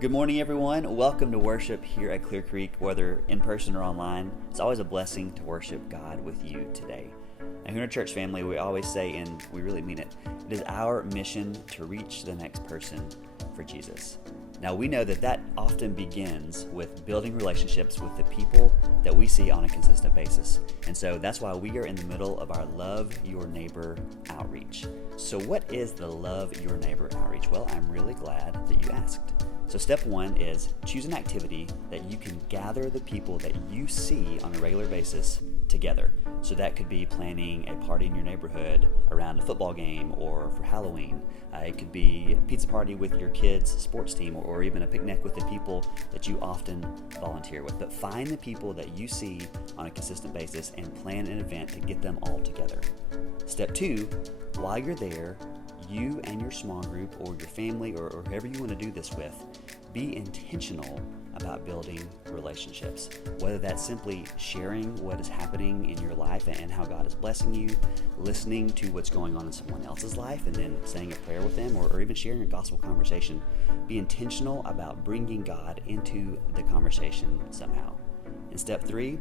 Good morning, everyone. Welcome to worship here at Clear Creek, whether in person or online. It's always a blessing to worship God with you today. And here in our church family, we always say, and we really mean it, it is our mission to reach the next person for Jesus. Now, we know that often begins with building relationships with the people that we see on a consistent basis. And so that's why we are in the middle of our Love Your Neighbor outreach. So what is the Love Your Neighbor outreach? Well, I'm really glad that you asked. So step one is choose an activity that you can gather the people that you see on a regular basis together. So that could be planning a party in your neighborhood around a football game or for Halloween. It could be a pizza party with your kids' sports team or even a picnic with the people that you often volunteer with. But find the people that you see on a consistent basis and plan an event to get them all together. Step two, while you're there, you and your small group or your family or whoever you want to do this with, be intentional about building relationships. Whether that's simply sharing what is happening in your life and how God is blessing you, listening to what's going on in someone else's life and then saying a prayer with them or even sharing a gospel conversation. Be intentional about bringing God into the conversation somehow. And step three,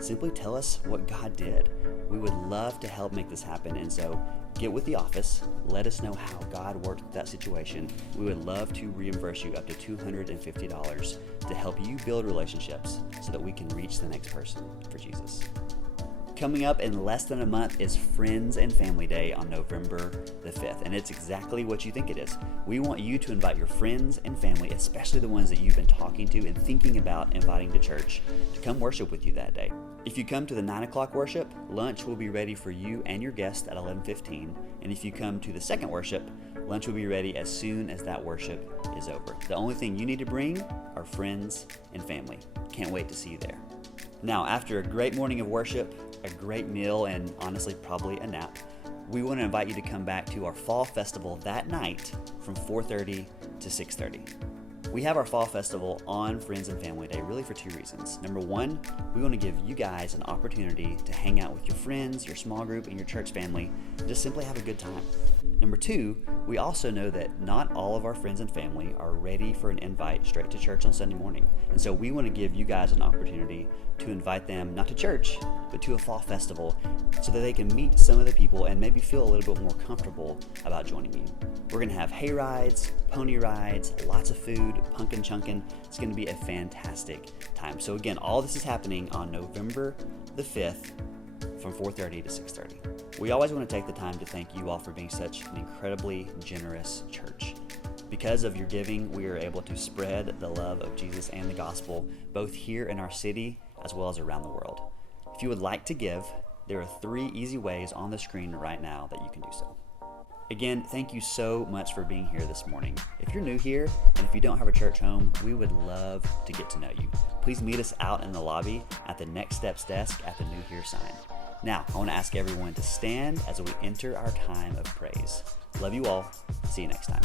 simply tell us what God did. We would love to help make this happen, and so get with the office, let us know how God worked with that situation. We would love to reimburse you up to $250 to help you build relationships so that we can reach the next person for Jesus. Coming up in less than a month is Friends and Family Day on November the 5th, and it's exactly what you think it is. We want you to invite your friends and family, especially the ones that you've been talking to and thinking about inviting to church, to come worship with you that day. If you come to the 9 o'clock worship, lunch will be ready for you and your guest at 11:15, and if you come to the second worship, lunch will be ready as soon as that worship is over. The only thing you need to bring are friends and family. Can't wait to see you there. Now, after a great morning of worship, a great meal, and honestly, probably a nap, we want to invite you to come back to our Fall Festival that night from 4:30 to 6:30. We have our Fall Festival on Friends and Family Day really for two reasons. Number one, we want to give you guys an opportunity to hang out with your friends, your small group, and your church family, and just simply have a good time. Number two, we also know that not all of our friends and family are ready for an invite straight to church on Sunday morning. And so we want to give you guys an opportunity to invite them not to church, but to a fall festival so that they can meet some of the people and maybe feel a little bit more comfortable about joining you. We're going to have hay rides, pony rides, lots of food, pumpkin chunkin'. It's going to be a fantastic time. So again, all this is happening on November the 5th from 4:30 to 6:30. We always want to take the time to thank you all for being such an incredibly generous church. Because of your giving, we are able to spread the love of Jesus and the gospel both here in our city as well as around the world. If you would like to give, there are 3 easy ways on the screen right now that you can do so. Again, thank you so much for being here this morning. If you're new here and if you don't have a church home, we would love to get to know you. Please meet us out in the lobby at the Next Steps desk at the New Here sign. Now, I want to ask everyone to stand as we enter our time of praise. Love you all. See you next time.